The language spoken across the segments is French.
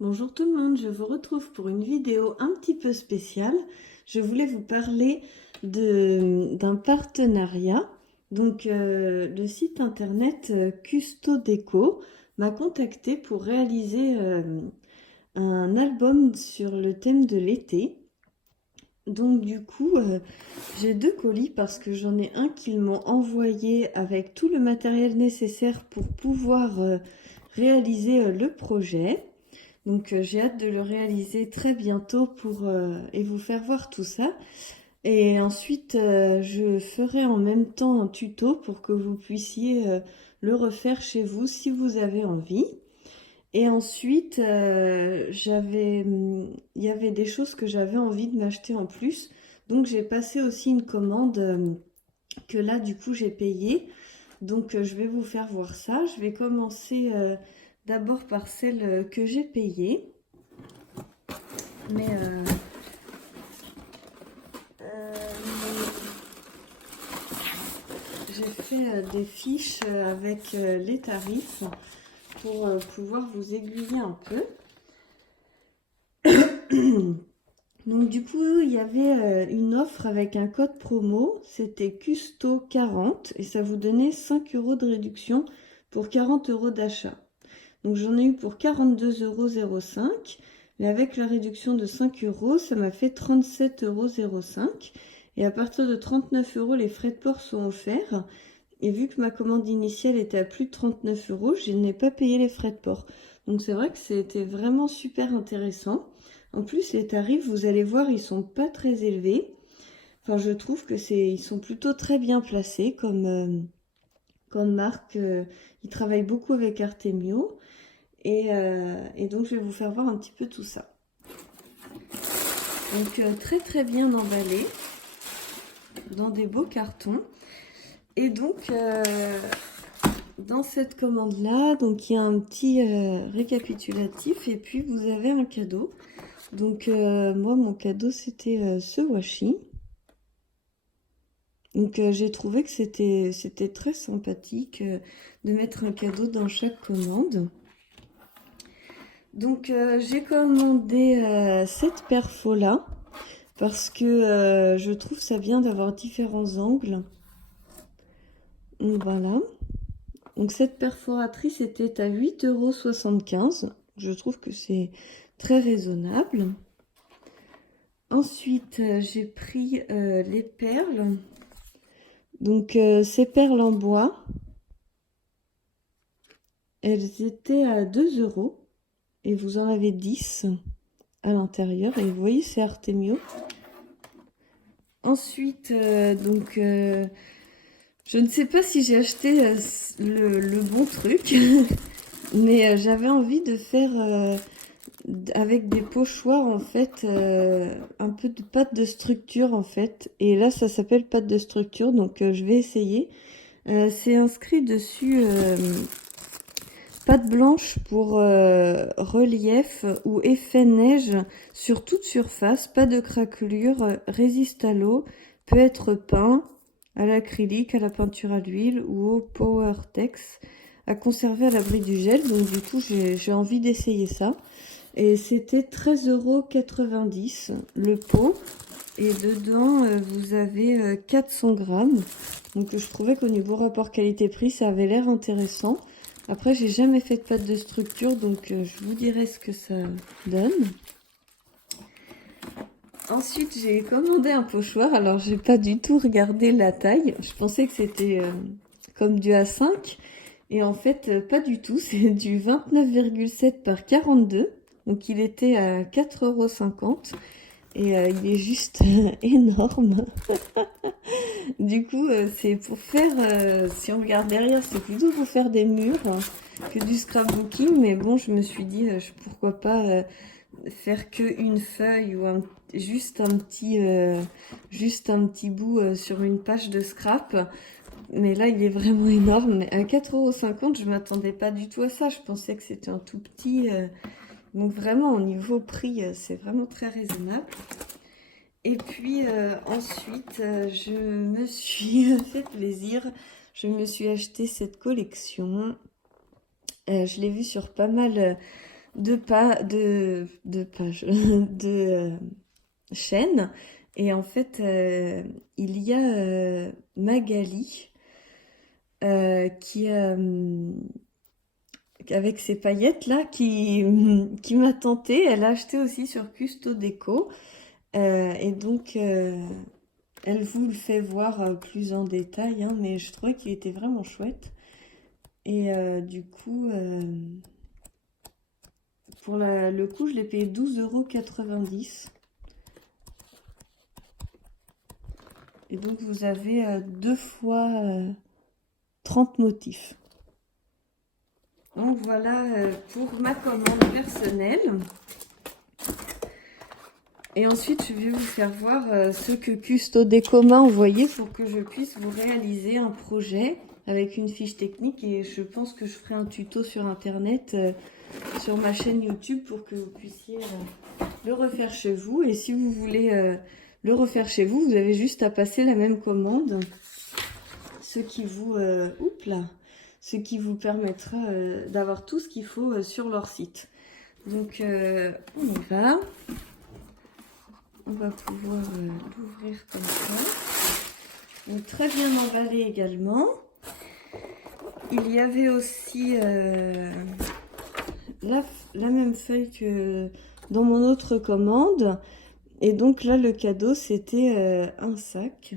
Bonjour tout le monde, je vous retrouve pour une vidéo un petit peu spéciale. Je voulais vous parler d'un partenariat. Donc le site internet Custo Déco m'a contacté pour réaliser un album sur le thème de l'été. Donc du coup, j'ai deux colis parce que j'en ai un qu'ils m'ont envoyé avec tout le matériel nécessaire pour pouvoir réaliser le projet. Donc j'ai hâte de le réaliser très bientôt et vous faire voir tout ça. Et ensuite, je ferai en même temps un tuto pour que vous puissiez le refaire chez vous si vous avez envie. Et ensuite, il y avait des choses que j'avais envie de m'acheter en plus. Donc j'ai passé aussi une commande que là, du coup, j'ai payée. Donc je vais vous faire voir ça. Je vais commencer d'abord par celle que j'ai payée. Mais euh, j'ai fait des fiches avec les tarifs pour pouvoir vous aiguiller un peu. Donc du coup, il y avait une offre avec un code promo, c'était Custo 40 et ça vous donnait 5 euros de réduction pour 40 euros d'achat. Donc j'en ai eu pour 42,05 €, mais avec la réduction de 5 euros, ça m'a fait 37,05 €. Et à partir de 39 euros, les frais de port sont offerts. Et vu que ma commande initiale était à plus de 39 euros, je n'ai pas payé les frais de port. Donc c'est vrai que c'était vraiment super intéressant. En plus, les tarifs, vous allez voir, ils sont pas très élevés. Enfin, je trouve que ils sont plutôt très bien placés comme marque. Ils travaillent beaucoup avec Artemio. Et donc, je vais vous faire voir un petit peu tout ça. Donc, très très bien emballé dans des beaux cartons. Et donc, dans cette commande-là, donc il y a un petit récapitulatif et puis vous avez un cadeau. Donc, moi, mon cadeau, c'était ce washi. Donc, j'ai trouvé que c'était très sympathique de mettre un cadeau dans chaque commande. Donc j'ai commandé cette perfo là parce que je trouve ça bien d'avoir différents angles. Donc, voilà. Donc cette perforatrice était à 8,75 €. Je trouve que c'est très raisonnable. Ensuite j'ai pris les perles. Donc ces perles en bois, elles étaient à 2 € et vous en avez 10 à l'intérieur. Et vous voyez, c'est Artemio. Ensuite, je ne sais pas si j'ai acheté le bon truc, mais j'avais envie de faire avec des pochoirs en fait, un peu de pâte de structure en fait. Et là, ça s'appelle pâte de structure, donc je vais essayer. C'est inscrit dessus pâte blanche pour relief ou effet neige sur toute surface, pas de craquelure, résiste à l'eau, peut être peint à l'acrylique, à la peinture à l'huile ou au Powertex, à conserver à l'abri du gel. Donc du coup, j'ai envie d'essayer ça. Et c'était 13,90 € le pot. Et dedans, vous avez 400 grammes. Donc je trouvais qu'au niveau rapport qualité-prix, ça avait l'air intéressant. Après, j'ai jamais fait de pâte de structure, donc je vous dirai ce que ça donne. Ensuite, j'ai commandé un pochoir. Alors, j'ai pas du tout regardé la taille. Je pensais que c'était comme du A5. Et en fait, pas du tout. C'est du 29,7 par 42. Donc, il était à 4,50 € et il est juste énorme. Du coup, c'est pour faire, si on regarde derrière, c'est plutôt pour faire des murs que du scrapbooking. Mais bon, je me suis dit, pourquoi pas faire que une feuille ou juste juste un petit bout sur une page de scrap. Mais là, il est vraiment énorme. Mais à 4,50 €, je m'attendais pas du tout à ça. Je pensais que c'était un tout petit. Donc vraiment, au niveau prix, c'est vraiment très raisonnable. Et puis ensuite, je me suis fait plaisir. Je me suis acheté cette collection. Je l'ai vue sur pas mal de pages, de chaînes. Et en fait, il y a Magali qui avec ses paillettes là qui m'a tenté. Elle a acheté aussi sur Custo Déco. Et donc, elle vous le fait voir plus en détail, hein, mais je trouvais qu'il était vraiment chouette. Et du coup, pour le coup, je l'ai payé 12,90 €. Et donc, vous avez deux fois 30 motifs. Donc, voilà pour ma commande personnelle. Et ensuite, je vais vous faire voir ce que Custo Déco m'a envoyé pour que je puisse vous réaliser un projet avec une fiche technique. Et je pense que je ferai un tuto sur Internet, sur ma chaîne YouTube, pour que vous puissiez le refaire chez vous. Et si vous voulez le refaire chez vous, vous avez juste à passer la même commande. Ce qui vous, ce qui vous permettra d'avoir tout ce qu'il faut sur leur site. Donc, on y va. On va pouvoir l'ouvrir comme ça. Donc, très bien emballé également. Il y avait aussi la même feuille que dans mon autre commande. Et donc là, le cadeau, c'était un sac.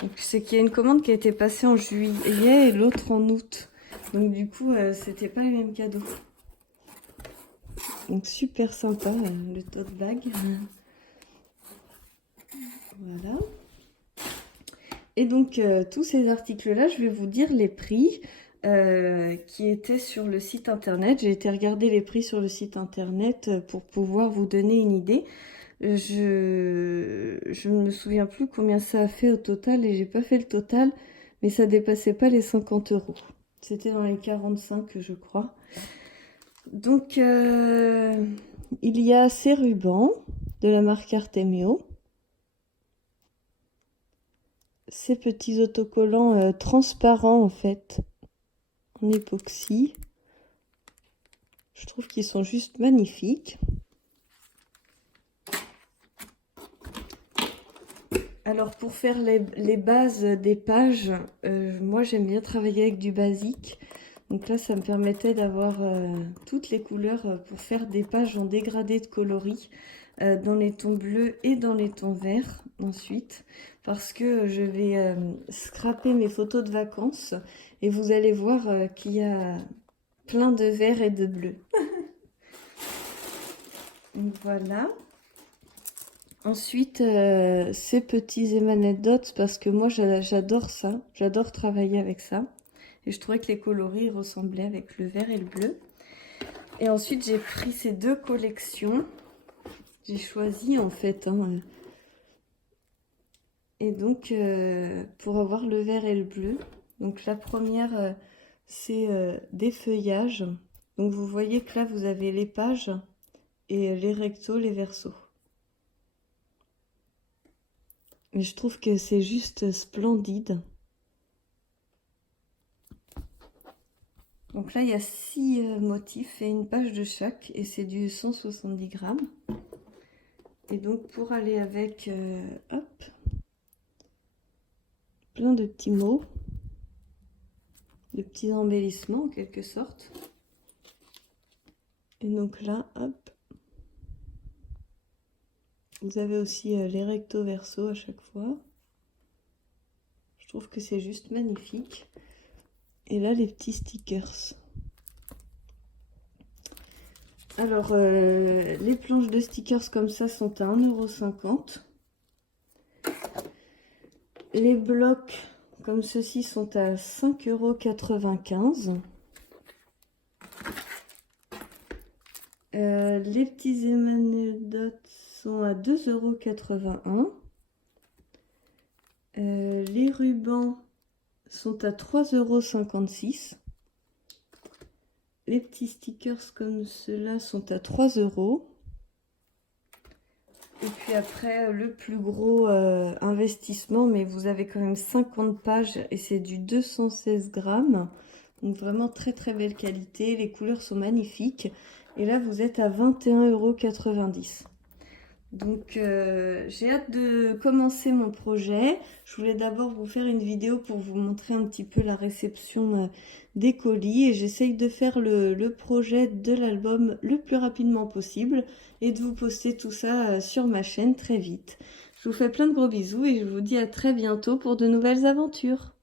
Donc, c'est qu'il y a une commande qui a été passée en juillet et l'autre en août. Donc du coup, c'était pas les mêmes cadeaux. Donc super sympa, le tote bag. Voilà. Et donc, tous ces articles-là, je vais vous dire les prix qui étaient sur le site internet. J'ai été regarder les prix sur le site internet pour pouvoir vous donner une idée. Je ne me souviens plus combien ça a fait au total et j'ai pas fait le total, mais ça dépassait pas les 50 €. C'était dans les 45, je crois. Donc, il y a ces rubans de la marque Artemio. Ces petits autocollants transparents en fait, en époxy. Je trouve qu'ils sont juste magnifiques. Alors pour faire les bases des pages, moi j'aime bien travailler avec du basique. Donc là ça me permettait d'avoir toutes les couleurs pour faire des pages en dégradé de coloris dans les tons bleus et dans les tons verts ensuite. Parce que je vais scraper mes photos de vacances et vous allez voir qu'il y a plein de vert et de bleu. Donc voilà. Ensuite, ces petits Emanet Dots, parce que moi j'adore ça, j'adore travailler avec ça. Et je trouvais que les coloris ressemblaient avec le vert et le bleu. Et ensuite j'ai pris ces deux collections. J'ai choisi en fait. Hein, et donc pour avoir le vert et le bleu. Donc la première c'est des feuillages. Donc vous voyez que là vous avez les pages et les rectos, les versos. Mais je trouve que c'est juste splendide. Donc là, il y a 6 motifs et une page de chaque. Et c'est du 170 grammes. Et donc, pour aller avec, hop, plein de petits mots. De petits embellissements, en quelque sorte. Et donc là, hop. Vous avez aussi les recto verso à chaque fois. Je trouve que c'est juste magnifique. Et là, les petits stickers. Alors, les planches de stickers comme ça sont à 1,50 €. Les blocs comme ceci sont à 5,95 €. Les petits émanédotes sont à 2,81 €. Les rubans sont à 3,56 €. Les petits stickers comme ceux-là sont à 3 €. Et puis après, le plus gros investissement, mais vous avez quand même 50 pages et c'est du 216 grammes. Donc vraiment très très belle qualité, les couleurs sont magnifiques. Et là vous êtes à 21,90 €. Donc j'ai hâte de commencer mon projet. Je voulais d'abord vous faire une vidéo pour vous montrer un petit peu la réception des colis. Et j'essaye de faire le projet de l'album le plus rapidement possible et de vous poster tout ça sur ma chaîne très vite. Je vous fais plein de gros bisous et je vous dis à très bientôt pour de nouvelles aventures.